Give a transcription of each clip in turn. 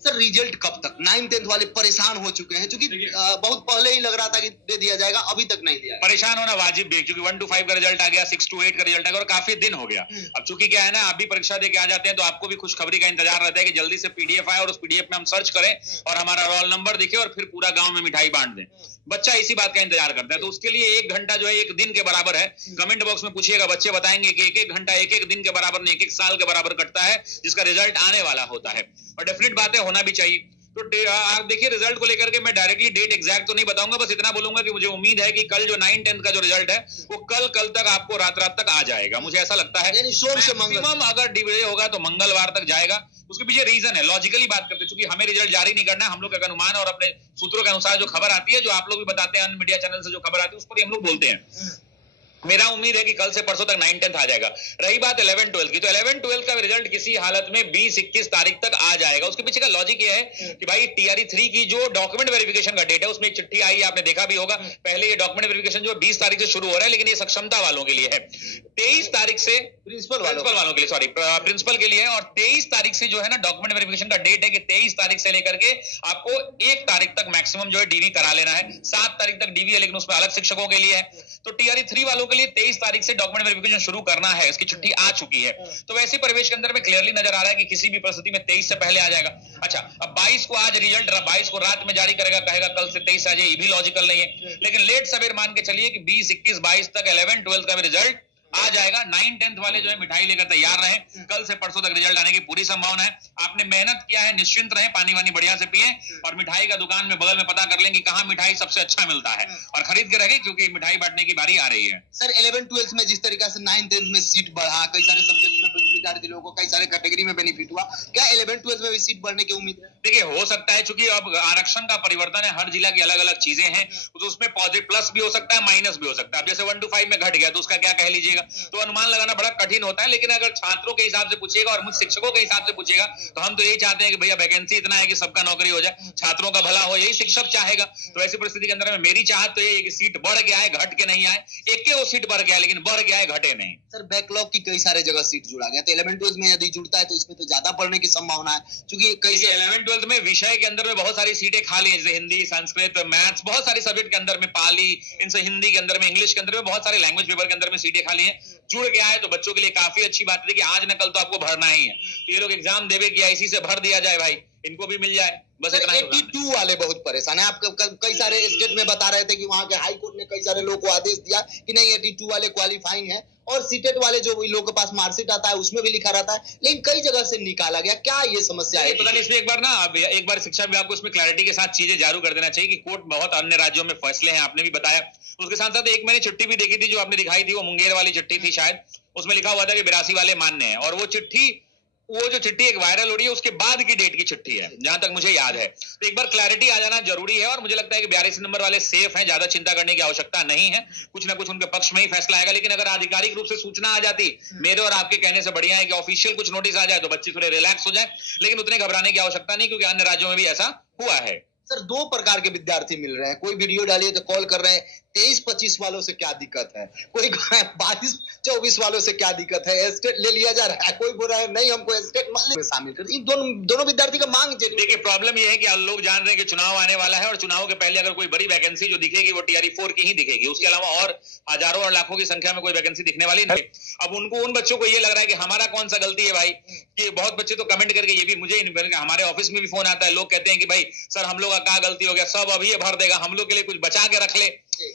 Sir result कब तक? 9th-10th वाले परेशान हो चुके हैं क्योंकि बहुत पहले ही लग रहा था कि दे दिया जाएगा, अभी तक नहीं दिया। परेशान होना वाजिब भी, क्योंकि 1 to 5 का रिजल्ट आ गया, 6 to 8 का रिजल्ट आ गया और काफी दिन हो गया। अब चूंकि क्या है ना, आप भी परीक्षा दे के आ जाते हैं तो आपको भी खुशखबरी का इंतजार रहता है कि जल्दी से पीडीएफ आए और उस पीडीएफ में हम सर्च करें और हमारा रोल नंबर दिखे और फिर पूरा गांव में मिठाई बांट दें। बच्चा इसी बात का इंतजार करता है, तो उसके लिए 1 घंटा जो है 1 दिन के बराबर है। कमेंट बॉक्स में पूछिएगा, बच्चे बताएंगे कि 1-1 घंटा 1-1 दिन के बराबर नहीं, 1-1 साल के बराबर कटता है, जिसका रिजल्ट आने वाला होता है। और डेफिनेट बातें होना भी चाहिए। तो आप देखिए, रिजल्ट को लेकर के मैं डायरेक्टली डेट एग्जैक्ट तो नहीं बताऊंगा, बस इतना बोलूंगा कि मुझे उम्मीद है कि कल जो 9-10 का जो रिजल्ट है वो कल तक आपको रात तक आ जाएगा, मुझे ऐसा लगता है। मैक्सिमम अगर डिले होगा तो मंगलवार तक जाएगा। उसके पीछे रीजन है, लॉजिकली बात करते हैं, क्योंकि हमें रिजल्ट जारी नहीं करना है, हम लोग का अनुमान और अपने सूत्रों के अनुसार जो खबर आती है, जो आप लोग भी बताते हैं अन्य मीडिया चैनल से जो खबर आती है, उस पर हम लोग बोलते हैं। मेरा उम्मीद है कि कल से परसों तक 9-10 आ जाएगा। रही बात 11-12 की, तो 11-12 का रिजल्ट किसी हालत में 20-21 तारीख तक आ जाएगा। उसके पीछे का लॉजिक ये है कि भाई TRE-3 की जो डॉक्यूमेंट वेरिफिकेशन का डेट है, उसमें एक चिट्ठी आई, आपने देखा भी होगा। पहले ये डॉक्यूमेंट वेरिफिकेशन जो 20 तारीख से शुरू हो रहा है, लेकिन ये सक्षमता वालों के लिए है। 23 तारीख से प्रिंसिपल वालों के लिए, सॉरी प्रिंसिपल के लिए है। और 23 तारीख से जो है ना डॉक्यूमेंट वेरिफिकेशन का डेट है कि 23 तारीख से लेकर के आपको 1 तारीख तक मैक्सिमम जो है डीवी करा लेना है। 7 तारीख तक डीवी है, लेकिन उसमें अलग शिक्षकों के लिए है। तो TRE-3 वालों के लिए 23 तारीख से डॉक्यूमेंट वेरिफिकेशन शुरू करना है, इसकी चिट्ठी आ चुकी है। तो वैसे परिवेश के अंदर में क्लियरली नजर आ रहा है कि किसी भी परिस्थिति में 23 से पहले आ जाएगा। अच्छा, अब 22 को आज रिजल्ट 22 को रात में जारी करेगा, कहेगा कल से 23 आ जाए, ये भी लॉजिकल नहीं है। लेकिन लेट सवेर मान के चलिए कि 20, 21, 22 तक 11-12 का भी रिजल्ट आ जाएगा। 9-10 वाले जो है मिठाई लेकर तैयार रहे, कल से परसों तक रिजल्ट आने की पूरी संभावना है। आपने मेहनत किया है, निश्चिंत रहे, पानी वानी बढ़िया से पिए और मिठाई का दुकान में बगल में पता कर लेंगे कहाँ मिठाई सबसे अच्छा मिलता है और खरीद के रहे, क्योंकि मिठाई बांटने की बारी आ रही है। सर 11-12 में जिस तरीके से 9-10 में सीट बढ़ा, कई सारे सब्जेक्ट में विद्यार्थी लोगों को कई सारे कैटेगरी में बेनिफिट हुआ, क्या 11-12 में भी सीट बढ़ने की उम्मीद है? देखिए, हो सकता है, क्योंकि अब आरक्षण का परिवर्तन है, हर जिला की अलग अलग चीजें हैं, तो उसमें पॉजिटिव प्लस भी हो सकता है, माइनस भी हो सकता है। अब जैसे 1 to 5 में घट गया तो उसका क्या कह लीजिएगा, तो अनुमान लगाना बड़ा कठिन होता है। लेकिन अगर छात्रों के हिसाब से पूछेगा और मुझ शिक्षकों के हिसाब से पूछेगा तो हम तो यही चाहते हैं कि भैया वैकेंसी इतना है कि सबका नौकरी हो जाए, छात्रों का भला हो, यही शिक्षक चाहेगा। तो ऐसी परिस्थिति के अंदर में मेरी चाहत तो ये है कि सीट बढ़ गया है, घट के नहीं आए। एक वो सीट बढ़ गया, लेकिन बढ़ गया है, घटे नहीं। सर बैकलॉग की कई सारे जगह सीट जुड़ा गया, तो 11-12 में यदि जुड़ता है तो इसमें तो ज्यादा बढ़ने की संभावना है, क्योंकि कई 11-12 में विषय के अंदर में बहुत सारी सीटें खाली है, जैसे हिंदी, संस्कृत, मैथ्स, बहुत सारी सब्जेक्ट के अंदर में, पाली, इनसे हिंदी के अंदर में, इंग्लिश के अंदर में, बहुत सारे लैंग्वेज पेपर के अंदर में सीटें खाली है। जुड़ गया है तो बच्चों के लिए काफी अच्छी बात है कि आज न कल तो आपको भरना ही है। तो ये लोग एग्जाम देवे कि IC से भर दिया जाए, भाई इनको भी मिल जाए, बस इतना। 82 वाले बहुत परेशान है। आप कई सारे स्टेट में बता रहे थे कि वहां के हाई कोर्ट ने कई सारे लोगों को आदेश दिया कि नहीं 82 वाले क्वालिफाइंग है, और सीटेट वाले जो लोगों के पास मार्कशीट आता है उसमें भी लिखा रहता है, लेकिन कई जगह से निकाला गया। क्या ये समस्या है? पता नहीं, इसमें एक बार शिक्षा विभाग को इसमें क्लैरिटी के साथ चीजें जारी कर देना चाहिए कि कोर्ट बहुत अन्य राज्यों में फैसले हैं, आपने भी बताया। उसके साथ साथ एक मैंने चिट्ठी भी देखी थी जो आपने दिखाई थी, वो मुंगेर वाली चिट्ठी थी शायद, उसमें लिखा हुआ था कि 82 वाले मान्य है। और वो जो चिट्ठी एक वायरल हो रही है उसके बाद की डेट की चिट्ठी है, जहां तक मुझे याद है। तो एक बार क्लैरिटी आ जाना जरूरी है और मुझे लगता है कि 82 नंबर वाले सेफ हैं, ज्यादा चिंता करने की आवश्यकता नहीं है। कुछ ना कुछ उनके पक्ष में ही फैसला आएगा। लेकिन अगर आधिकारिक रूप से सूचना आ जाती, मेरे और आपके कहने से बढ़िया है कि ऑफिशियल कुछ नोटिस आ जाए तो बच्चे थोड़े रिलैक्स हो जाए, लेकिन उतने घबराने की आवश्यकता नहीं, क्योंकि अन्य राज्यों में भी ऐसा हुआ है। सर 2 प्रकार के विद्यार्थी मिल रहे हैं, कोई वीडियो डालिए तो कॉल कर रहे हैं 23-25 वालों से क्या दिक्कत है, कोई 22-24 वालों से क्या दिक्कत है, स्टेट ले लिया जा रहा है, कोई बोल रहा है नहीं हमको स्टेट में शामिल कर। इन दोनों विद्यार्थी का मांग। देखिए, प्रॉब्लम यह है कि लोग जान रहे हैं कि चुनाव आने वाला है और चुनाव के पहले अगर कोई बड़ी वैकेंसी जो दिखेगी वो TRE-4 की ही दिखेगी, उसके अलावा और हजारों और लाखों की संख्या में कोई वैकेंसी दिखने वाली नहीं। अब उन बच्चों को ये लग रहा है कि हमारा कौन सा गलती है भाई, कि बहुत बच्चे तो कमेंट करके ये भी मुझे हमारे ऑफिस में भी फोन आता है, लोग कहते हैं कि भाई सर हम लोग का क्या गलती हो गया, सब अभी ये भर देगा, हम लोग के लिए कुछ बचा के रख ले।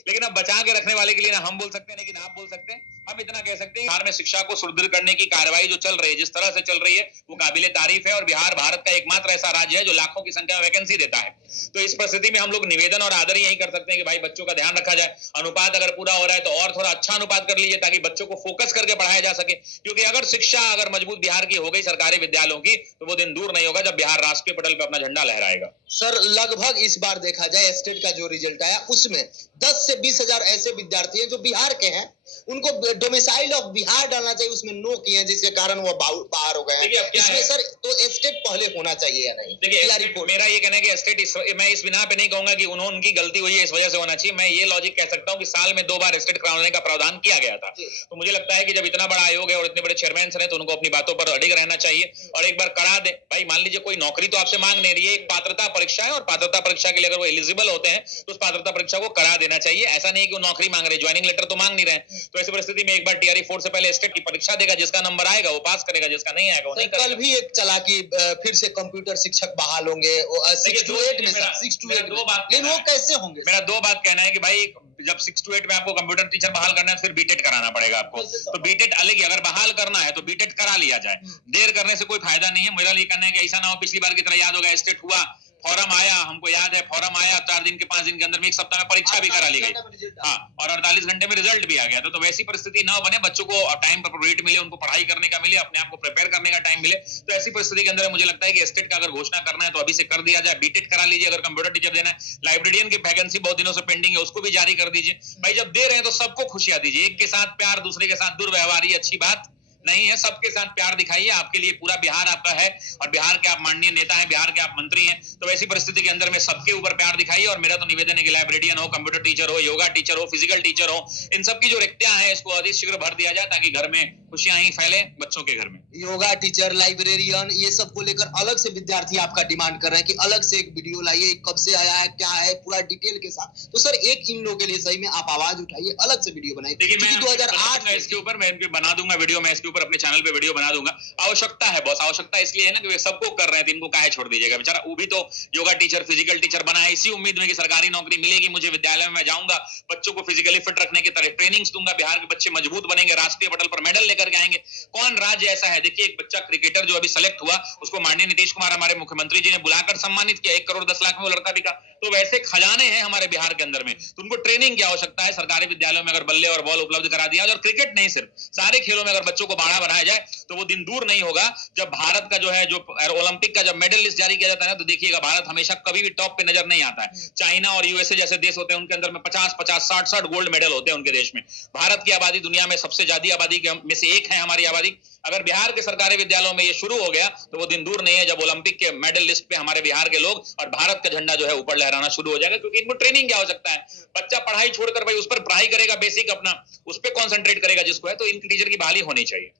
लेकिन अब बचा के रखने वाले के लिए ना हम बोल सकते हैं, लेकिन आप बोल सकते हैं। हम इतना कह सकते हैं बिहार में शिक्षा को सुदृढ़ करने की कार्रवाई जो चल रही है, जिस तरह से चल रही है, वो काबिले तारीफ है। और बिहार भारत का एकमात्र ऐसा राज्य है जो लाखों की संख्या में वैकेंसी देता है। तो इस परिस्थिति में हम लोग निवेदन और आदर यही कर सकते हैं कि भाई बच्चों का ध्यान रखा जाए। अनुपात अगर पूरा हो रहा है तो और थोड़ा अच्छा अनुपात कर लीजिए, ताकि बच्चों को फोकस करके पढ़ाया जा सके। क्योंकि अगर शिक्षा अगर मजबूत बिहार की हो गई, सरकारी विद्यालयों की, तो वो दिन दूर नहीं होगा जब बिहार राष्ट्रीय पटल पर अपना झंडा लहराएगा। सर लगभग इस बार देखा जाए स्टेट का जो रिजल्ट आया उसमें 10 से 20 हजार ऐसे विद्यार्थी हैं जो बिहार के हैं, उनको डोमिसाइल ऑफ बिहार डालना चाहिए, उसमें नो किए जिसके कारण वो बाहर हो गए हैं। इसमें सर तो स्टेट पहले होना चाहिए या नहीं? देखिए मेरा ये कहना है कि स्टेट मैं इस बिना पे नहीं कहूंगा कि उनकी गलती हुई है इस वजह से होना चाहिए। मैं ये लॉजिक कह सकता हूँ कि साल में 2 बार स्टेट कराने का प्रावधान किया गया था। तो मुझे लगता है कि जब इतना बड़ा आयोग है और इतने बड़े चेयरमैन हैं तो उनको अपनी बातों पर अडिग रहना चाहिए और एक बार करा दे। भाई मान लीजिए कोई नौकरी तो आपसे मांग नहीं रही है, एक पात्रता परीक्षा है और पात्रता परीक्षा के लिए अगर वो एलिजिबल होते हैं तो उस पात्रता परीक्षा को करा देना चाहिए। ऐसा नहीं कि वो नौकरी मांग रहे, ज्वाइनिंग लेटर तो मांग नहीं रहे। तो ऐसी परिस्थिति में एक बार टीआरई 4 से पहले स्टेट की परीक्षा देगा, जिसका नंबर आएगा वो पास करेगा, जिसका नहीं आएगा वो नहीं करेगा। कल भी एक चला कि फिर से कंप्यूटर शिक्षक बहाल होंगे 6 to 8 में, 6 to 8 लेकिन वो कैसे होंगे? मेरा 2 बात कहना है कि भाई जब 6 to 8 में आपको कंप्यूटर टीचर बहाल करना है तो फिर बीटेट कराना पड़ेगा आपको। तो बीटेट अलग ही, अगर बहाल करना है तो बीटेट करा लिया जाए, देर करने से कोई फायदा नहीं है। मेरा ये कहना है कि ऐसा ना हो पिछली बार की तरह, याद होगा स्टेट हुआ, फॉर्म आया, हमको याद है फॉर्म आया 4 दिन के 5 दिन के अंदर में, 1 सप्ताह में परीक्षा भी करा ली गई, हाँ, और 48 घंटे में रिजल्ट भी आ गया। तो वैसी परिस्थिति ना बने, बच्चों को टाइम पर रेट मिले, उनको पढ़ाई करने का मिले, अपने आप को प्रिपेयर करने का टाइम मिले। तो ऐसी परिस्थिति के अंदर मुझे लगता है कि स्टेट का अगर घोषणा करना है तो अभी से कर दिया जाए, बीटेट करा लीजिए। अगर कंप्यूटर टीचर देना है, लाइब्रेरियन की वैकेंसी बहुत दिनों से पेंडिंग है, उसको भी जारी कर दीजिए। भाई जब दे रहे हैं तो सबको खुशियां दीजिए, एक के साथ प्यार, दूसरे के साथ दुर्व्यवहार, ये अच्छी बात नहीं है। सबके साथ प्यार दिखाइए, आपके लिए पूरा बिहार आपका है और बिहार के आप माननीय नेता हैं, बिहार के आप मंत्री हैं। तो ऐसी परिस्थिति के अंदर में सबके ऊपर प्यार दिखाइए। और मेरा तो निवेदन है कि लाइब्रेरियन हो, कंप्यूटर टीचर हो, योगा टीचर हो, फिजिकल टीचर हो, इन सब की जो रिक्तियां हैं इसको अधिक शीघ्र भर दिया जाए ताकि घर में खुशियां ही फैले बच्चों के घर में। योगा टीचर, लाइब्रेरियन, ये सब को लेकर अलग से विद्यार्थी आपका डिमांड कर रहे हैं कि अलग से एक वीडियो लाइए, कब से आया है, क्या है, पूरा डिटेल के साथ। तो सर एक इन लोगों के लिए सही में आप आवाज उठाइए, अलग से वीडियो बनाइए। देखिए मैं 2008 में इसके ऊपर मैं बना दूंगा वीडियो, मैं इसके ऊपर अपने चैनल पे वीडियो बना दूंगा। आवश्यकता है बॉस, आवश्यकता इसलिए है ना कि वे सबको कर रहे हैं तो इनको काहे छोड़ दीजिएगा। बेचारा वो भी तो योगा टीचर, फिजिकल टीचर बना है इसी उम्मीद में कि सरकारी नौकरी मिलेगी मुझे, विद्यालय में मैं जाऊंगा, बच्चों को फिजिकली फिट रखने की तरह ट्रेनिंग्स दूंगा, बिहार के बच्चे मजबूत बनेंगे, राष्ट्रीय पटल पर मेडल लेकर के आएंगे। कौन राज्य ऐसा है? देखिए एक बच्चा क्रिकेटर जो अभी सेलेक्ट हुआ, उसको माननीय नीतीश कुमार हमारे मुख्यमंत्री जी ने बुलाकर सम्मानित किया, 1 करोड़ 10 लाख में वो लड़का बिका। तो वैसे खजाने हैं हमारे बिहार के अंदर में, तो उनको ट्रेनिंग की आवश्यकता है। सरकारी विद्यालयों में अगर बल्ले और बॉल उपलब्ध करा दिया और क्रिकेट नहीं सिर्फ सारे खेलों में अगर बच्चों को बढ़ा बढ़ाया जाए तो वो दिन दूर नहीं होगा जब भारत का जो है जो ओलंपिक का जब मेडल लिस्ट जारी किया जाता है तो देखिएगा भारत हमेशा कभी भी टॉप पे नजर नहीं आता है। चाइना और यूएसए जैसे देश होते हैं उनके अंदर में 50-50, 60-60 गोल्ड मेडल होते हैं उनके देश में। भारत की आबादी दुनिया में सबसे ज्यादा आबादी में से एक है हमारी आबादी। अगर बिहार के सरकारी विद्यालयों में ये शुरू हो गया तो वो दिन दूर नहीं है जब ओलंपिक के मेडल लिस्ट पे हमारे बिहार के लोग और भारत का झंडा जो है ऊपर लहराना शुरू हो जाएगा, क्योंकि इनको ट्रेनिंग की आवश्यकता है। बच्चा पढ़ाई छोड़कर भाई उस पर पढ़ाई करेगा, बेसिक अपना उस पर कॉन्सेंट्रेट करेगा जिसको है, तो इनकी टीचर की बहाली होनी चाहिए।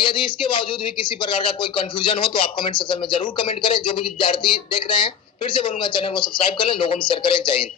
यदि इसके बावजूद भी किसी प्रकार का कोई कंफ्यूजन हो तो आप कमेंट सेक्शन में जरूर कमेंट करें। जो भी विद्यार्थी देख रहे हैं फिर से बोलूंगा चैनल को सब्सक्राइब कर लें, लोगों में शेयर करें। जय हिंद।